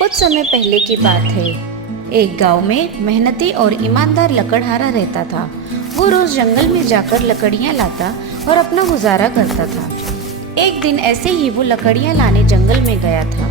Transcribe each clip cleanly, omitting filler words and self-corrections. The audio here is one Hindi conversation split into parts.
कुछ समय पहले की बात है। एक गांव में मेहनती और ईमानदार लकड़हारा रहता था। वो रोज जंगल में जाकर लकड़ियां लाता और अपना गुजारा करता था। एक दिन ऐसे ही वो लकड़ियां लाने जंगल में गया था।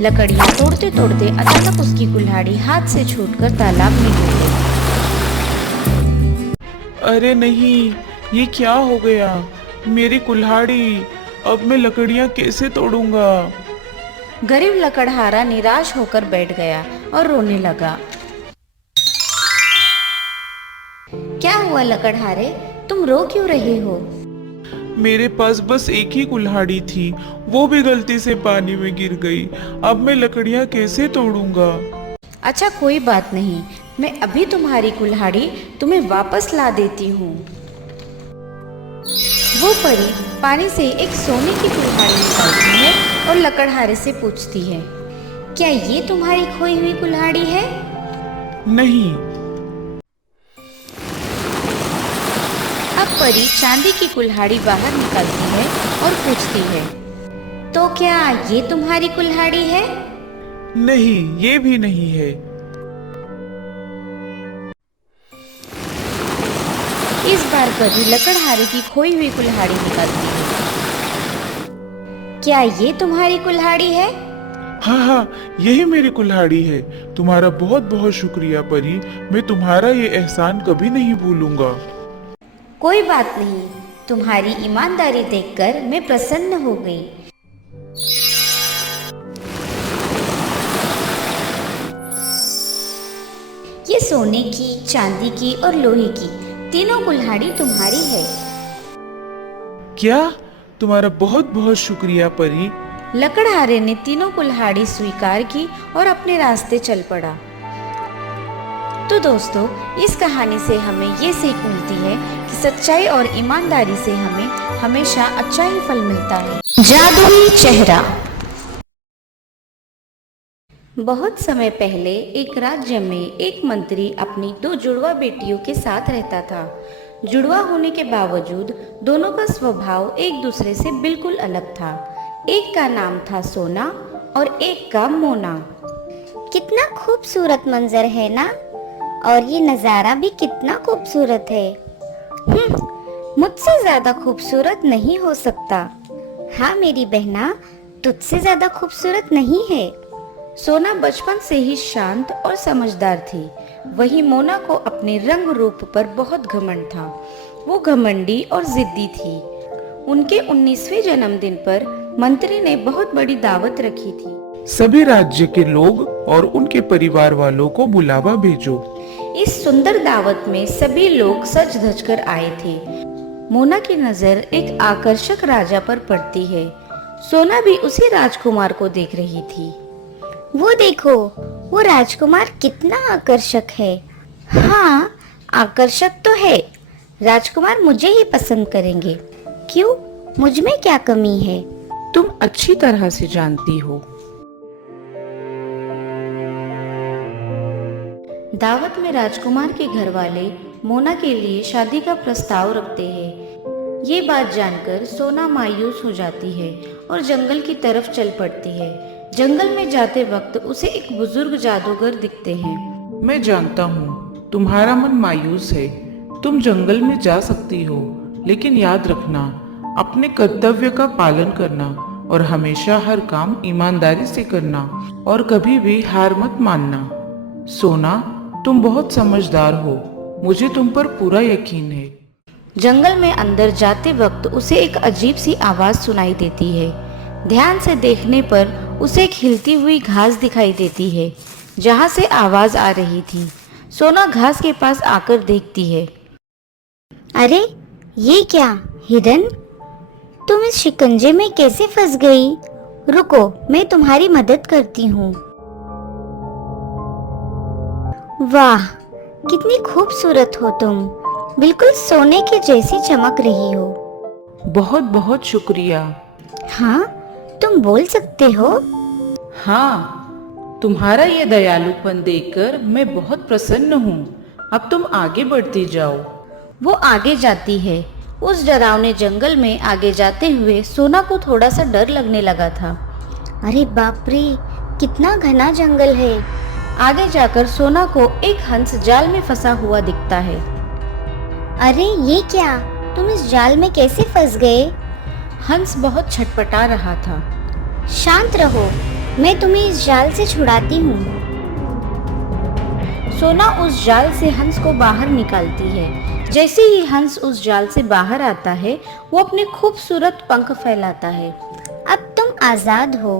लकड़ियां तोड़ते तोड़ते अचानक उसकी कुल्हाड़ी हाथ से छूटकर तालाब में गिर गई। अरे नहीं, ये क्या हो गया? मेरी कुल्हाड़ी! अब मैं लकड़ियां कैसे तोड़ूंगा? गरीब लकड़हारा निराश होकर बैठ गया और रोने लगा। क्या हुआ लकड़हारे, तुम रो क्यों रहे हो? मेरे पास बस एक ही कुल्हाड़ी थी, वो भी गलती से पानी में गिर गई। अब मैं लकड़ियां कैसे तोड़ूंगा? अच्छा कोई बात नहीं, मैं अभी तुम्हारी कुल्हाड़ी तुम्हें वापस ला देती हूँ। वो परी पानी से एक सोने की कुल्हाड़ी निकालती है और लकड़हारे से पूछती है, क्या ये तुम्हारी खोई हुई कुल्हाड़ी है? नहीं। अब परी चांदी की कुल्हाड़ी बाहर निकालती है और पूछती है, तो क्या ये तुम्हारी कुल्हाड़ी है? नहीं, ये भी नहीं है। इस बार परी लकड़हारे की खोई हुई कुल्हाड़ी निकालती है। क्या ये तुम्हारी कुल्हाड़ी है? हाँ हाँ, यही मेरी कुल्हाड़ी है। तुम्हारा बहुत बहुत शुक्रिया परी, मैं तुम्हारा ये एहसान कभी नहीं भूलूंगा। कोई बात नहीं, तुम्हारी ईमानदारी देखकर मैं प्रसन्न हो गई। ये सोने की, चांदी की और लोहे की तीनों कुल्हाड़ी तुम्हारी है। क्या? तुम्हारा बहुत बहुत शुक्रिया परी। लकड़हारे ने तीनों कुल्हाड़ी स्वीकार की और अपने रास्ते चल पड़ा। तो दोस्तों, इस कहानी से हमें ये सीख मिलती है कि सच्चाई और ईमानदारी से हमें हमेशा अच्छा ही फल मिलता है। जादुई चेहरा। बहुत समय पहले एक राज्य में एक मंत्री अपनी दो जुड़वा बेटियों के साथ रहता था। जुड़वा होने के बावजूद दोनों का स्वभाव एक दूसरे से बिल्कुल अलग था। एक का नाम था सोना और एक का मोना। कितना खूबसूरत मंजर है ना, और ये नज़ारा भी कितना खूबसूरत है। मुझसे ज्यादा खूबसूरत नहीं हो सकता। हाँ मेरी बहना, तुझसे ज्यादा खूबसूरत नहीं है। सोना बचपन से ही शांत और समझदार थी। वहीं मोना को अपने रंग रूप पर बहुत घमंड था। वो घमंडी और जिद्दी थी। उनके 19वें जन्मदिन पर मंत्री ने बहुत बड़ी दावत रखी थी। सभी राज्य के लोग और उनके परिवार वालों को बुलावा भेजो। इस सुंदर दावत में सभी लोग सज धज कर आए थे। मोना की नजर एक आकर्षक राजा पर पड़ती है। सोना भी उसी राजकुमार को देख रही थी। वो देखो, वो राजकुमार कितना आकर्षक है। हाँ, आकर्षक तो है। राजकुमार मुझे ही पसंद करेंगे। क्यों? मुझ में क्या कमी है? तुम अच्छी तरह से जानती हो। दावत में राजकुमार के घर वाले मोना के लिए शादी का प्रस्ताव रखते हैं। ये बात जानकर सोना मायूस हो जाती है और जंगल की तरफ चल पड़ती है। जंगल में जाते वक्त उसे एक बुजुर्ग जादूगर दिखते हैं। मैं जानता हूँ तुम्हारा मन मायूस है। तुम जंगल में जा सकती हो, लेकिन याद रखना, अपने कर्तव्य का पालन करना और हमेशा हर काम ईमानदारी से करना और कभी भी हार मत मानना। सोना, तुम बहुत समझदार हो। मुझे तुम पर पूरा यकीन है। जंगल में अंदर जाते वक्त उसे एक अजीब सी आवाज सुनाई देती है। ध्यान से देखने पर उसे एक हिलती हुई घास दिखाई देती है जहां से आवाज आ रही थी। सोना घास के पास आकर देखती है। अरे ये क्या हिरन, तुम इस शिकंजे में कैसे फंस गई? रुको, मैं तुम्हारी मदद करती हूँ। वाह, कितनी खूबसूरत हो तुम। बिल्कुल सोने के जैसी चमक रही हो। बहुत बहुत शुक्रिया। हाँ, तुम बोल सकते हो। हाँ, तुम्हारा ये दयालुपन देखकर मैं बहुत प्रसन्न हूँ। अब तुम आगे बढ़ती जाओ। वो आगे जाती है। उस डरावने जंगल में आगे जाते हुए सोना को थोड़ा सा डर लगने लगा था। अरे बाप रे, कितना घना जंगल है। आगे जाकर सोना को एक हंस जाल में फंसा हुआ दिखता है। अरे ये क्या, तुम इस जाल में कैसे फंस गए? हंस बहुत छटपटा रहा था। शांत रहो, मैं तुम्हें इस जाल से छुड़ाती हूँ। सोना उस जाल से हंस को बाहर निकालती है। जैसे ही हंस उस जाल से बाहर आता है, वो अपने खूबसूरत पंख फैलाता है। अब तुम आजाद हो।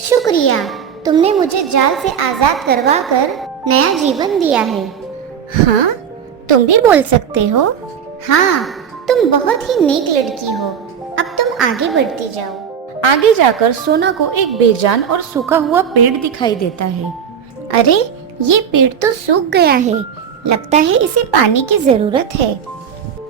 शुक्रिया, तुमने मुझे जाल से आजाद करवा कर नया जीवन दिया है। हाँ, तुम भी बोल सकते हो। हाँ, तुम बहुत ही नेक लड़की हो। अब तुम आगे बढ़ती जाओ। आगे जाकर सोना को एक बेजान और सूखा हुआ पेड़ दिखाई देता है। अरे, ये पेड़ तो सूख गया है। लगता है इसे पानी की जरूरत है।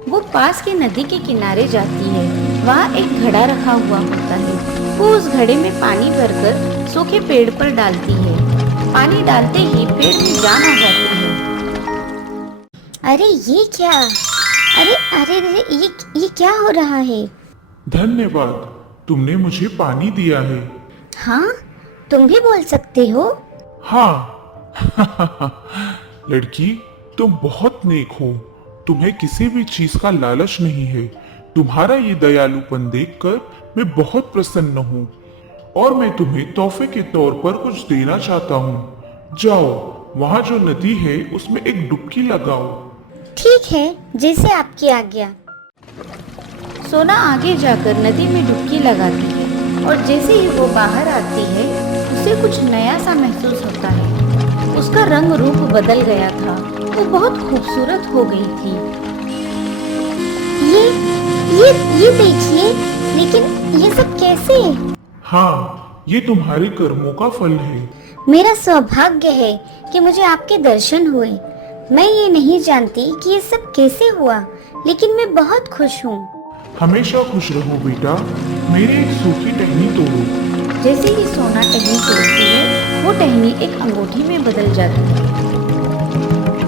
वो पास की नदी के किनारे जाती है। वहाँ एक घड़ा रखा हुआ होता है। वो उस घड़े में पानी भरकर सूखे पेड़ पर डालती है। पानी डालते ही पेड़ में जान आ जाती है। अरे ये क्या? अरे अरे अरे, ये क्या हो रहा है? धन्यवाद, तुमने मुझे पानी दिया है। हाँ, तुम भी बोल सकते हो। हाँ। लड़की, तुम बहुत नेक हो। तुम्हें किसी भी चीज का लालच नहीं है। तुम्हारा ये दयालुपन देखकर मैं बहुत प्रसन्न हूँ और मैं तुम्हें तोहफे के तौर पर कुछ देना चाहता हूँ। जाओ, वहाँ जो नदी है उसमें एक डुबकी लगाओ। ठीक है, जैसे आपकी आज्ञा। सोना आगे जाकर नदी में डुबकी लगाती है और जैसे ही वो बाहर आती है, उसे कुछ नया सा महसूस होता है। उसका रंग रूप बदल गया था। वो बहुत खूबसूरत हो गई थी। ये देखिए, लेकिन ये सब कैसे? हाँ, ये तुम्हारे कर्मों का फल है। मेरा सौभाग्य है कि मुझे आपके दर्शन हुए। मैं ये नहीं जानती कि ये सब कैसे हुआ, लेकिन मैं बहुत खुश हूँ। हमेशा खुश रहो बेटा। मेरी एक सूखी टहनी तोड़ो। जैसे ही सोना टहनी तोड़ती है, वो टहनी एक अंगूठी में बदल जाती है।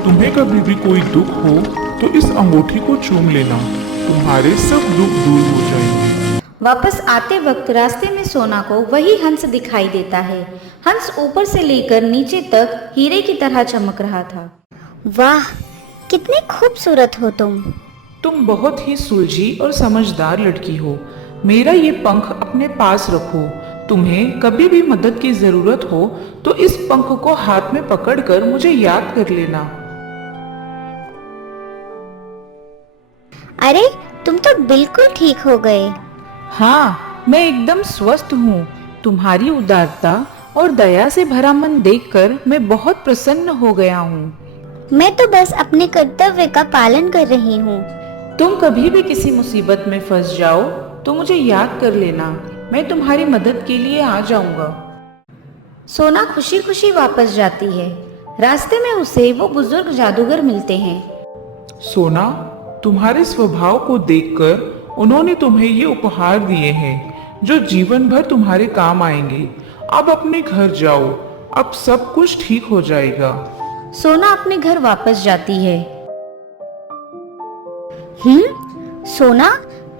तुम्हें कभी भी कोई दुख हो तो इस अंगूठी को चूम लेना, तुम्हारे सब दुख दूर हो जाएंगे। वापस आते वक्त रास्ते में सोना को वही हंस दिखाई देता है। हंस ऊपर से लेकर नीचे तक हीरे की तरह चमक रहा था। वाह, कितने खूबसूरत हो तुम। तुम बहुत ही सुलझी और समझदार लड़की हो। मेरा ये पंख अपने पास रखो। तुम्हें कभी भी मदद की जरूरत हो तो इस पंख को हाथ में पकड़कर मुझे याद कर लेना। अरे, तुम तो बिल्कुल ठीक हो गए। हाँ, मैं एकदम स्वस्थ हूँ। तुम्हारी उदारता और दया से भरा मन देखकर मैं बहुत प्रसन्न हो गया हूँ। मैं तो बस अपने कर्तव्य का पालन कर रही हूँ। तुम कभी भी किसी मुसीबत में फंस जाओ तो मुझे याद कर लेना। मैं तुम्हारी मदद के लिए आ जाऊंगा। सोना खुशी खुशी वापस जाती है। रास्ते में उसे वो बुजुर्ग जादूगर मिलते हैं। सोना, तुम्हारे स्वभाव को देखकर उन्होंने तुम्हें ये उपहार दिए हैं जो जीवन भर तुम्हारे काम आएंगे। अब अपने घर जाओ, अब सब कुछ ठीक हो जाएगा। सोना अपने घर वापस जाती है। सोना,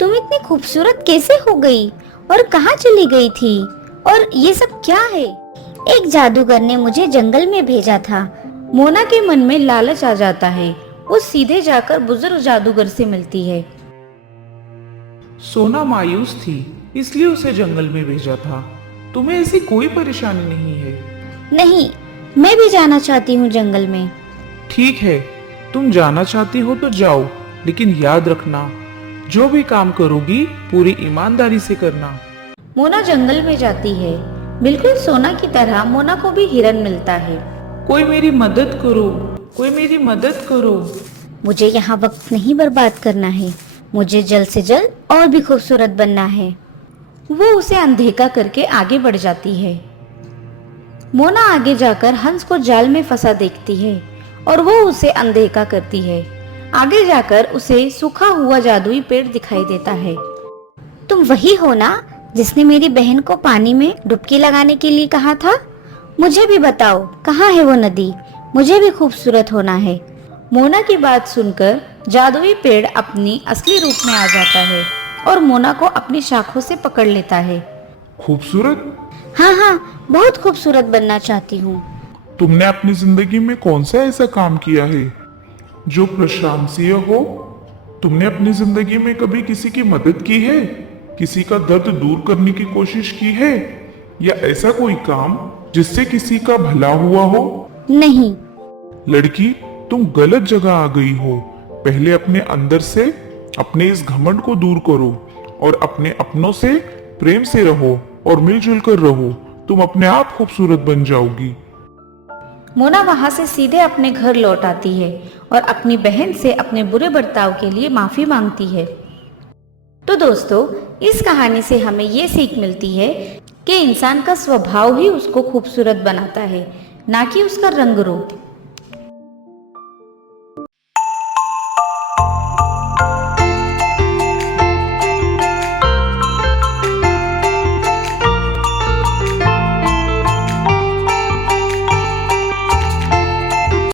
तुम इतनी खूबसूरत कैसे हो गई और कहाँ चली गई थी? और ये सब क्या है? एक जादूगर ने मुझे जंगल में भेजा था। मोना के मन में लालच आ जाता है। वो सीधे जाकर बुजुर्ग जादूगर से मिलती है। सोना मायूस थी, इसलिए उसे जंगल में भेजा था। तुम्हें ऐसी कोई परेशानी नहीं है? नहीं, मैं भी जाना चाहती हूँ जंगल में। ठीक है, तुम जाना चाहती हो तो जाओ, लेकिन याद रखना, जो भी काम करोगी पूरी ईमानदारी से करना। मोना जंगल में जाती है। बिल्कुल सोना की तरह मोना को भी हिरन मिलता है। कोई मेरी मदद करो, कोई मेरी मदद करो। मुझे यहाँ वक्त नहीं बर्बाद करना है। मुझे जल्द से जल्द और भी खूबसूरत बनना है। वो उसे अनदेखा करके आगे बढ़ जाती है। मोना आगे जाकर हंस को जाल में फंसा देखती है और वो उसे अनदेखा करती है। आगे जाकर उसे सूखा हुआ जादुई पेड़ दिखाई देता है। तुम वही हो ना जिसने मेरी बहन को पानी में डुबकी लगाने के लिए कहा था? मुझे भी बताओ, कहाँ है वो नदी? मुझे भी खूबसूरत होना है। मोना की बात सुनकर जादुई पेड़ अपनी असली रूप में आ जाता है और मोना को अपनी शाखों से पकड़ लेता है। खूबसूरत, हाँ हाँ, बहुत खूबसूरत बनना चाहती हूँ। तुमने अपनी जिंदगी में कौन सा ऐसा काम किया है जो प्रशंसनीय हो? तुमने अपनी जिंदगी में कभी किसी की मदद की है, किसी का दर्द दूर करने की कोशिश की है, या ऐसा कोई काम जिससे किसी का भला हुआ हो? नहीं। लड़की, तुम गलत जगह आ गई हो। पहले अपने अंदर से अपने इस घमंड को दूर करो और अपने अपनों से प्रेम से रहो और मिलजुल कर रहो। तुम अपने आप खूबसूरत बन जाओगी। मोना वहां से सीधे अपने घर लौट आती है और अपनी बहन से अपने बुरे बर्ताव के लिए माफी मांगती है। तो दोस्तों, इस कहानी से हमें ये सीख मिलती है कि इंसान का स्वभाव ही उसको खूबसूरत बनाता है, ना कि उसका रंग रूप।